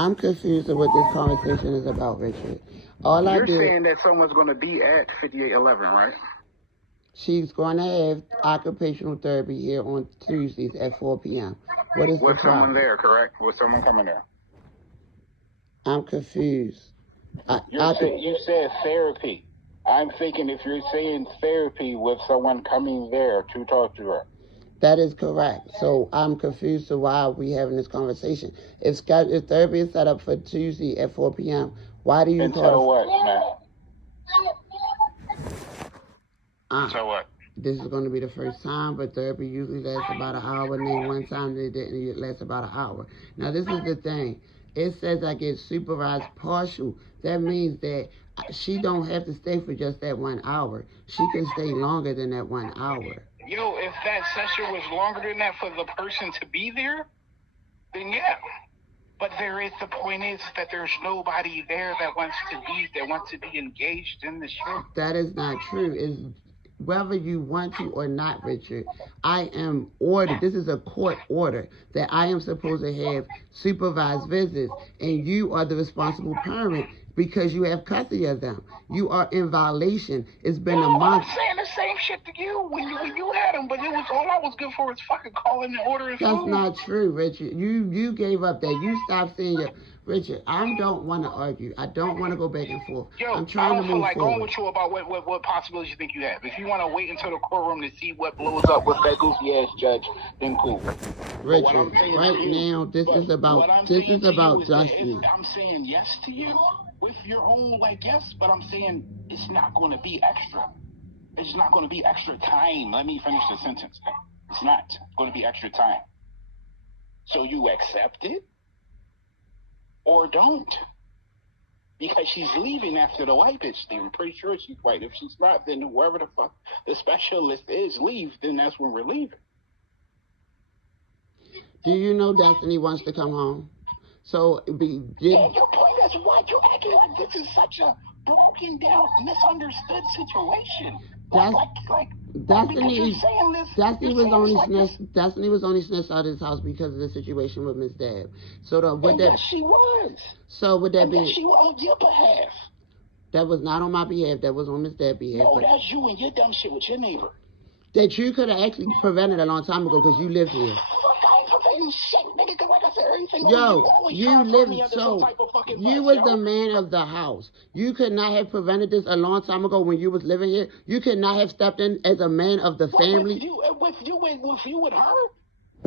I'm confused of what this conversation is about, Richard. All I You're did, saying that someone's going to be at 5811, right? she's going to have occupational therapy here on Tuesdays at 4 p.m. What is the With someone problem? there, correct? With someone coming there. I'm confused. You said therapy. I'm thinking if you're saying therapy with someone coming there to talk to her. That is correct. So I'm confused to why we having this conversation. If therapy is set up for Tuesday at 4 p.m., why do you Until what, man? Until what? This is going to be the first time, but therapy usually lasts about an hour. And then one time it didn't, it lasts about an hour. Now, this is the thing. It says I get supervised partial. That means that she don't have to stay for just that 1 hour. She can stay longer than that 1 hour. Yo, if that session was longer than that for the person to be there, then yeah. But the point is that there's nobody there that wants to be engaged in the show. That is not true. It's whether you want to or not, Richard. I am ordered. This is a court order that I am supposed to have supervised visits, and you are the responsible parent because you have custody of them. You are in violation. It's been a month. I'm saying the same shit to you when you had them, but it was all I was good for was fucking calling and ordering food. That's not true, Richard. You gave up that. You stopped saying your Richard. I don't want to argue. I don't want to go back and forth. Yo, I'm trying to move forward. I don't feel like going with you about what possibilities you think you have. If you want to wait until the courtroom to see what blows up with that goofy ass judge, then cool. Richard, right now this is about Justin. I'm saying yes to you with your own yes, but I'm saying it's not going to be extra. It's not going to be extra time. Let me finish the sentence. It's not going to be extra time. So you accept it or don't. Because she's leaving after the white bitch thing. I'm pretty sure she's white. If she's not, then whoever the fuck the specialist is leave, then that's when we're leaving. Do you know Destiny wants to come home? So, your point is why you acting like this is such a broken down, misunderstood situation. Destiny was only snitched out of his house because of the situation with Miss Dab. So she was. So would that be? She was on your behalf. That was not on my behalf. That was on Miss Dab's behalf. No, that's you and your dumb shit with your neighbor. That you could have actually prevented a long time ago because you lived here. Shit, nigga, like I said, everything. You lived so. You was the man of the house. You could not have prevented this a long time ago when you was living here. You could not have stepped in as a man of the family. With you and her.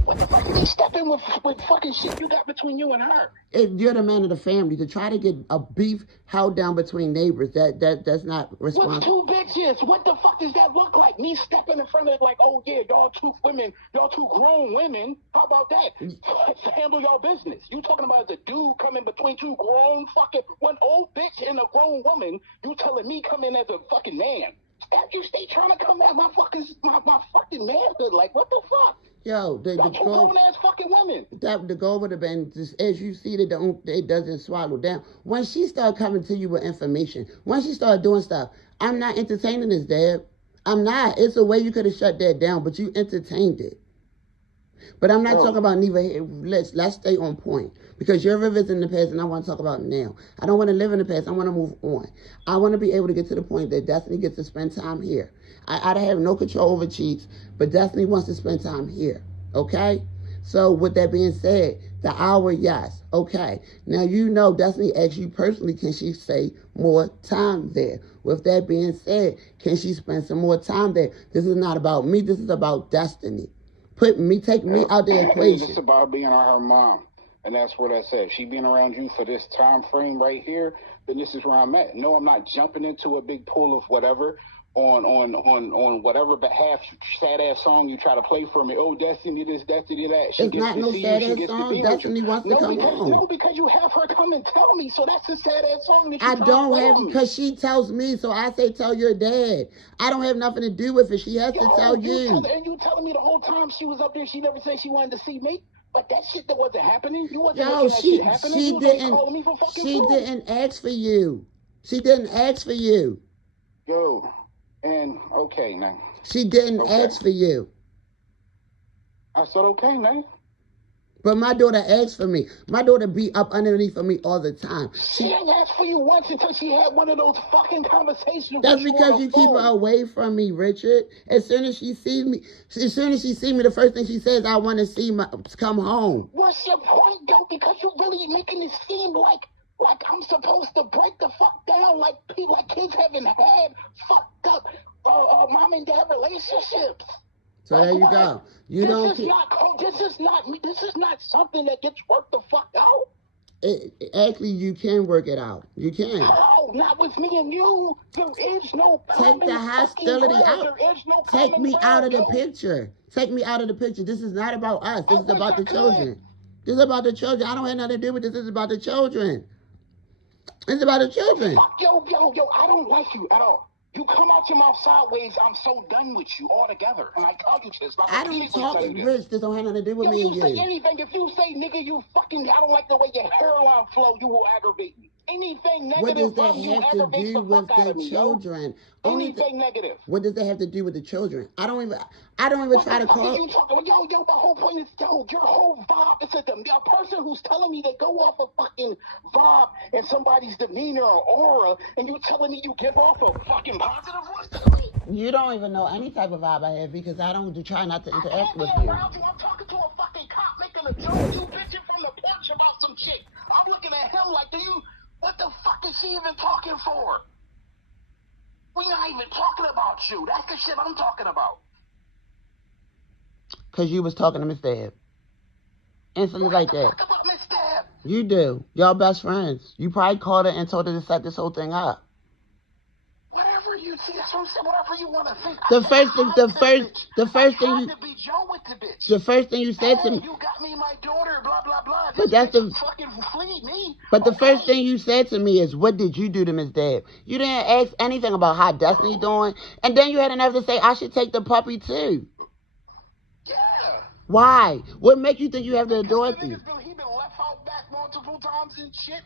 What the fuck are you stepping with fucking shit you got between you and her? You're the man of the family. To try to get a beef held down between neighbors, that's not responsible. With two bitches, what the fuck does that look like? Me stepping in front of oh yeah, y'all two grown women. How about that? Handle y'all business. You talking about the dude coming between two grown one old bitch and a grown woman. You telling me come in as a fucking man. You stay trying to come at my fucking manhood. Like what the fuck? Yo, the grown ass fucking women. The goal would have been just, as you see that it doesn't swallow down. When she started coming to you with information, when she started doing stuff, I'm not entertaining this, Dad. I'm not. It's a way you could have shut that down, but you entertained it. But I'm not talking about neither. Let's stay on point because you're revisiting the past, and I want to talk about now. I don't want to live in the past. I want to move on. I want to be able to get to the point that Destiny gets to spend time here. I have no control over Cheeks, but Destiny wants to spend time here. Okay? So with that being said, the hour, yes. Okay. Now you know Destiny asked you personally, can she stay more time there? With that being said, can she spend some more time there? This is not about me. This is about Destiny. Take me out the equation. It's about being her mom. And that's what I said. She being around you for this time frame right here, then this is where I'm at. No, I'm not jumping into a big pool of whatever on whatever behalf sad ass song you try to play for me. Oh, Destiny this, Destiny that. It's not no sad ass song. Destiny wants to come home. No, because you have her come and tell me. So that's a sad ass song that you I don't have because she tells me. So I say tell your dad. I don't have nothing to do with it. She has to tell you. And you telling me the whole time she was up there, she never said she wanted to see me. But that shit that wasn't happening. You wasn't she didn't ask for you. She didn't ask for you. Yo. And okay now. She didn't ask for you. I said okay now. But my daughter asks for me. My daughter be up underneath of me all the time. She didn't ask for you once until she had one of those fucking conversations. That's because you keep her away from me, Richard. As soon as she sees me, the first thing she says, I want to see come home. What's your point, though? Because you're really making it seem like I'm supposed to break the fuck down, like kids haven't had fucked up mom and dad relationships. So there you go. This is not something that gets worked the fuck out. Actually, you can work it out. You can. No, not with me and you. There is no take the hostility out. There is no take me out of the picture. Take me out of the picture. This is not about us. This is about the children. This is about the children. I don't have nothing to do with this. This is about the children. It's about the children. Fuck, yo, I don't like you at all. You come out your mouth sideways, I'm so done with you altogether. And I tell you this. I don't talk to Rich. This don't have nothing to do with me and you. You say anything. If you say, nigga, you fucking, I don't like the way your hairline flow, you will aggravate me. Anything negative. What does that have to do with the children? Anything negative. What does that have to do with the children? I don't even try to call. You talking about, yo, the whole point is, your whole vibe is a person who's telling me they go off a fucking vibe and somebody's demeanor or aura, and you telling me you give off a fucking positive one? You don't even know any type of vibe I have because I don't try not to interact with you. I'm talking to a fucking cop making a joke. You bitching from the porch about some chick. I'm looking at him like, what the fuck is she even talking for? We're not even talking about you. That's the shit I'm talking about. Because you was talking to Miss Dab. Instantly like that. Talk about Miss Dab. You do. Y'all best friends. You probably called her and told her to set this whole thing up. Whatever you see, that's what I'm saying. Whatever you want to think. The first thing you said to me. You got me my daughter, blah blah blah. But that's the fucking fleet me. But the first thing you said to me is, "What did you do to Miss Dab?" You didn't ask anything about how Destiny doing, and then you had enough to say, "I should take the puppy too." Yeah. Why? What makes you think you have to adore Dorothy? He been left out back multiple times and shit.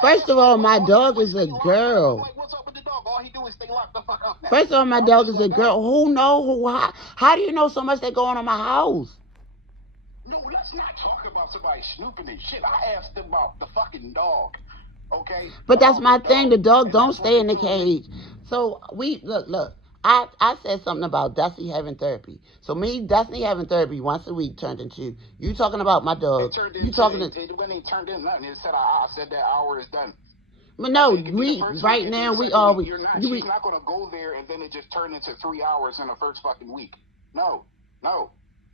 First of all, my dog is a girl. Like, what's up with the dog? All he do is stay locked the fuck up now. First of all, my dog is a girl. Who know who? How do you know so much that going on in my house? No, let's not talk about somebody snooping and shit. I asked about the fucking dog. Okay? But that's my thing. The dog don't stay in the cage. So look. I said something about Destiny having therapy. So Destiny having therapy once a week turned into you talking about my dog. It turned in nothing. It said I said that hour is done. But no, she's not gonna go there and then it just turned into 3 hours in the first fucking week. No.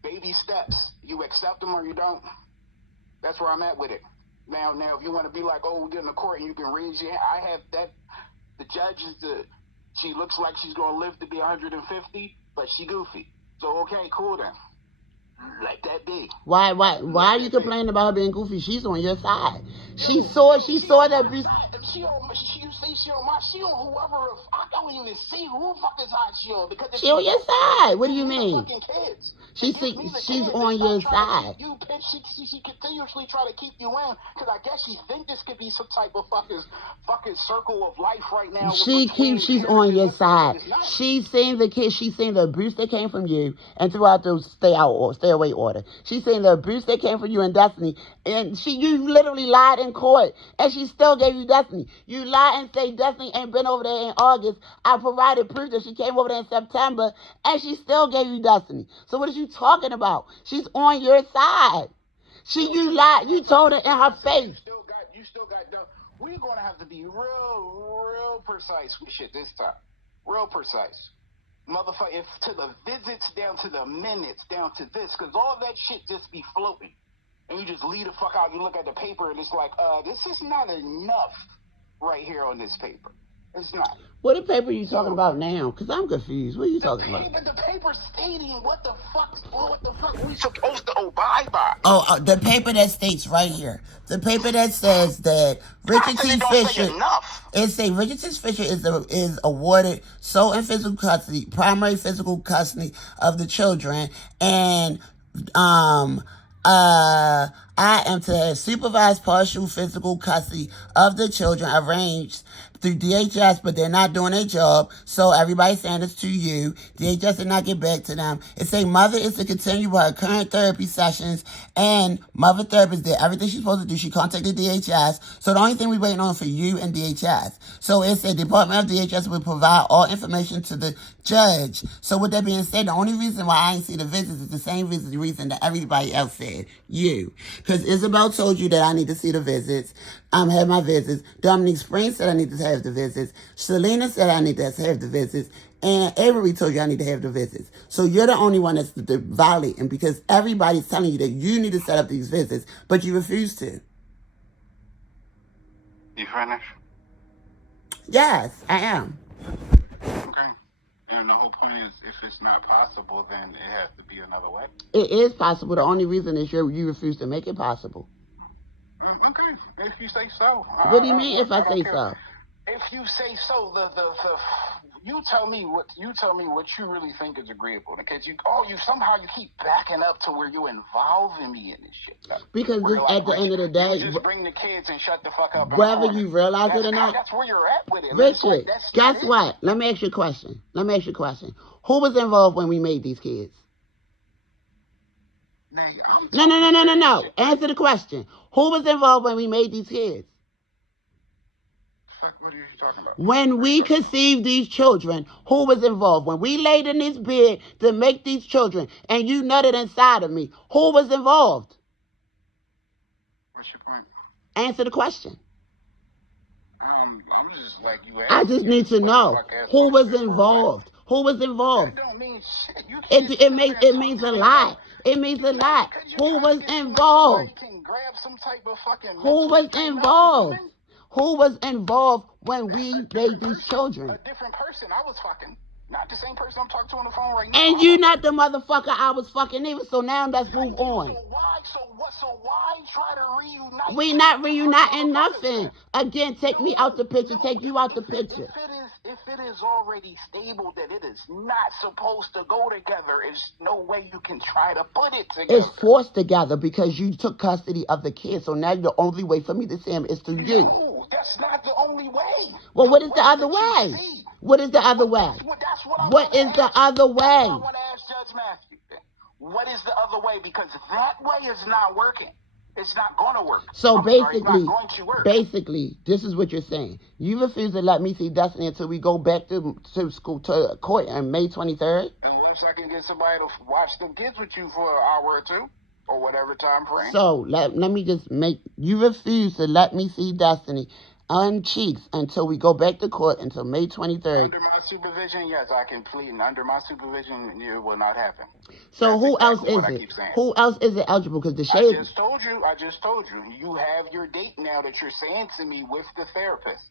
Baby steps. You accept them or you don't. That's where I'm at with it. Now, if you want to be like, oh, we get in the court and you can raise your hand, I have that. The judge she looks like she's gonna live to be 150, but she goofy. So okay, cool then. Let that be. Why are you complaining about her being goofy? She's on your side. She saw that. She on whoever. I don't even see who fucking side she on because she on your side. What do you mean? She's on your side. She continuously try to keep you in because I guess she think this could be some type of fucking circle of life right now. She's on your side. She's seen the kids. She's seen the abuse that came from you and throughout those stay away order. She's seen the abuse that came from you and Destiny, and you literally lied in court, and she still gave you Destiny. You lied and say Destiny ain't been over there in August. I provided proof that she came over there in September, and she still gave you Destiny. So what are you talking about? She's on your side. You lied. You told her in her face. You still got done. We're gonna have to be real precise with shit this time. Real precise. Motherfucker, if to the visits, down to the minutes, down to this, because all that shit just be floating. And you just leave the fuck out. You look at the paper and it's like, this is not enough right here on this paper. It's not. What the paper are you talking about now? Because I'm confused. What are you talking about? The paper stating what the fuck we supposed to abide by. Oh, the paper that states right here. The paper that says that Richard T. Fisher. Richard T. Fisher is awarded sole and physical custody, primary physical custody of the children, and I am to have supervised partial physical custody of the children arranged through DHS, but they're not doing their job. So everybody's saying it's to you. DHS did not get back to them. It say mother is to continue with her current therapy sessions, and mother therapist did everything she's supposed to do. She contacted DHS. So the only thing we're waiting on for you and DHS. So it said Department of DHS will provide all information to the judge. So with that being said, the only reason why I ain't see the visits is the same reason that everybody else said. You. Because Isabel told you that I need to see the visits. Have my visits. Dominique Spring said I need to have the visits. Selena said I need to have the visits. And Avery told you I need to have the visits. So you're the only one that's violating because everybody's telling you that you need to set up these visits, but you refuse to. You finished? Yes, I am. Okay. And the whole point is, if it's not possible, then it has to be another way. It is possible. The only reason is you refuse to make it possible. Okay, if you say so. What do you mean if I say so? If you say so, you tell me what you really think is agreeable. Because you somehow keep backing up to where you involving me in this shit. Because at the end of the day, you just bring the kids and shut the fuck up. Whether you realize it or not, that's where you're at with it. Richard, guess what? Let me ask you a question. Who was involved when we made these kids? No. Answer the question. Who was involved when we made these kids? What are you talking about? When we conceived these children, who was involved? When we laid in this bed to make these children and you nutted inside of me, who was involved? What's your point? Answer the question. I'm just like you. I just need to know who was involved. Who was involved? That don't mean shit. It means a lot. It means a lot. Who was involved? Who was involved? Who was involved when we made these children? A different person I was fucking. Not the same person I'm talking to on the phone right now. And you not the motherfucker I was fucking either. So now let's move on. So why try to reunite? We not reuniting nothing. Again, take me out the picture. Take you out the picture. If it is already stable that it is not supposed to go together, there's no way you can try to put it together. It's forced together because you took custody of the kids. So now the only way for me to see him is through you. No, that's not the only way. Well, what is the other way? What is the other way? What is the other way? I want to ask Judge Matthew. What is the other way? Because that way is not working. It's not going to work. So basically, this is what you're saying. You refuse to let me see Destiny until we go back to school, to court on May 23rd? Unless I can get somebody to watch the kids with you for an hour or two, or whatever time frame. So let me just you refuse to let me see Destiny on cheeks until we go back to court until May 23rd. Under my supervision, yes, I can plead. And under my supervision, it will not happen. So who else is it? Who else is it eligible? Because the shade. I just told you. You have your date now that you're saying to me with the therapist.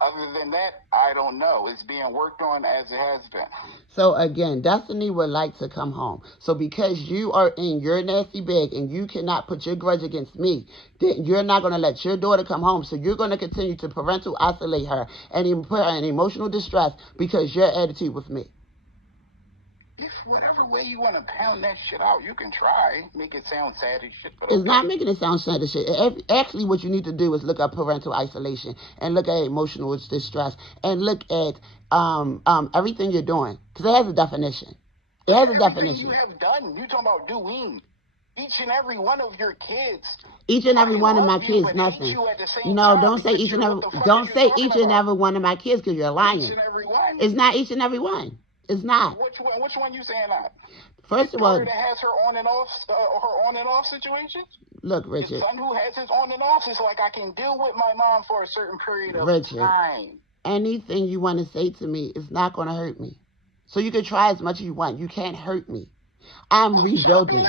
Other than that, I don't know. It's being worked on as it has been. So again, Destiny would like to come home. So because you are in your nasty bag and you cannot put your grudge against me, then you're not going to let your daughter come home. So you're going to continue to parental isolate her and put her in emotional distress because your attitude with me. If whatever way you want to pound that shit out, you can try. Make it sound sad as shit. But it's not making it sound sad as shit. Actually, what you need to do is look up parental isolation and look at emotional distress and look at everything you're doing. Because it has a definition. It has a definition. You have done. You're talking about doing. Each and every one of your kids. Each and every one of my kids, nothing. No, don't say each and every. Don't say each and every one of my kids because you're lying. Each and every one. It's not each and every one. It's not. Which one you saying that? First of all, that has her on and off situations. Look, Richard. The son who has his on and off is like I can deal with my mom for a certain period of time. Anything you want to say to me is not going to hurt me. So you can try as much as you want. You can't hurt me. I'm rebuilding.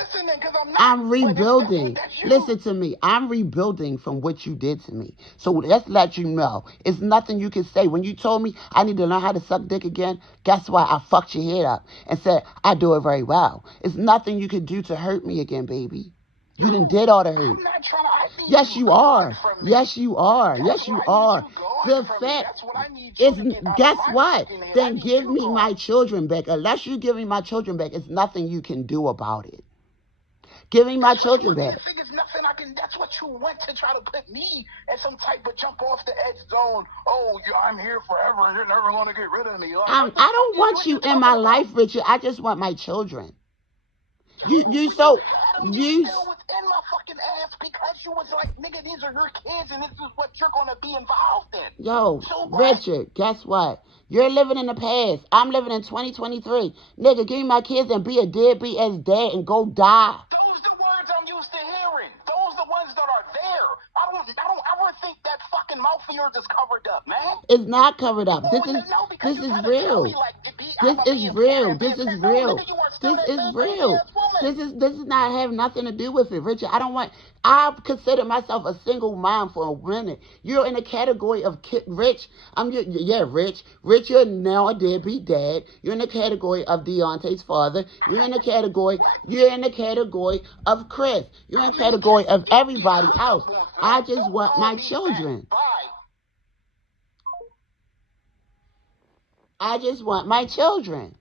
I'm rebuilding. Listen to me. I'm rebuilding from what you did to me. So let's let you know. It's nothing you can say. When you told me I need to learn how to suck dick again, guess what? I fucked your head up and said I do it very well. It's nothing you can do to hurt me again, baby. You done did all the hurt. Yes, you are. Yes, you are. Yes, you are. The fact is, guess what? Then give me my children back. Unless you give me my children back, it's nothing you can do about it. Give me my children back. There's nothing I can. That's what you want to try to put me in some type of jump off the edge zone. Oh, yeah, I'm here forever, and you're never going to get rid of me. I don't want you in my life, Richard. I just want my children. You deal within my fucking ass because you was like, nigga, these are your kids and this is what you're gonna be involved in. Yo, so Richard, guess what? You're living in the past. I'm living in 2023. Nigga, give me my kids and be a deadbeat as dad and go die. Those the words I'm used to hearing. Those the ones that are there. I don't ever think that fucking mouth of yours is covered up, man. It's not covered up. This is real. This is real. This is real. This is real. This is not have nothing to do with it, Richard. I consider myself a single mom for a minute. You're in a category of rich. Rich. Rich, you're now a deadbeat dad. You're in the category of Deontay's father. You're in the category of Chris. You're in the category of everybody else. I just want my children. I just want my children.